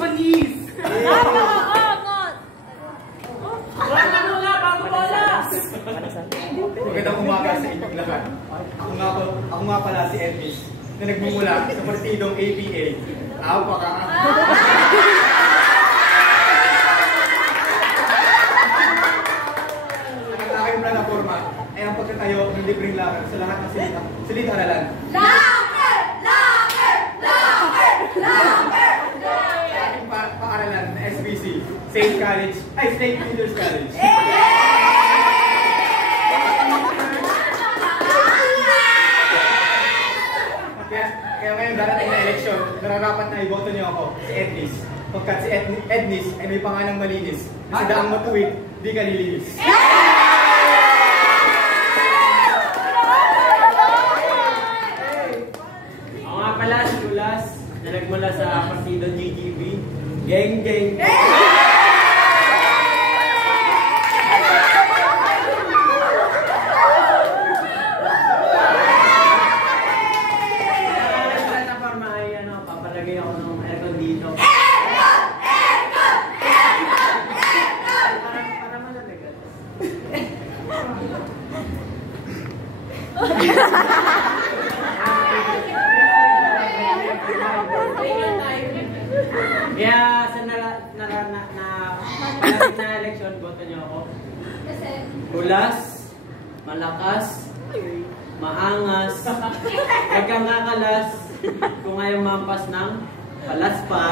Panis! Magandang umaga sa inyong lahat. Ako nga pala si Edmis na nagmumula sa partidong APA. Ang aking plataforma ay ang pagkatayo ng libreng lakad sa lahat ng silid-aralan. Laker! Laker! Laker! Laker! Sa aking paaralan na SBC, State Leaders College. Kaya ngayon darating na eleksyon, nararapat na iboto niyo ako, si Ednis. Pagkat si Ednis ay may pangalang malinis. Sa daang matuwid, di ka lilinis. Ako nga pala si Lulas, na nagmula sa partido GGB. Geng, geng! Papalagay ako ng aircon dito. Para malalagat. Kaya sa malapit na eleksyon, boto niyo ako. Bulas, malakas, maangas, huwag kang kakalas, kung ayaw mampas ng palaspa.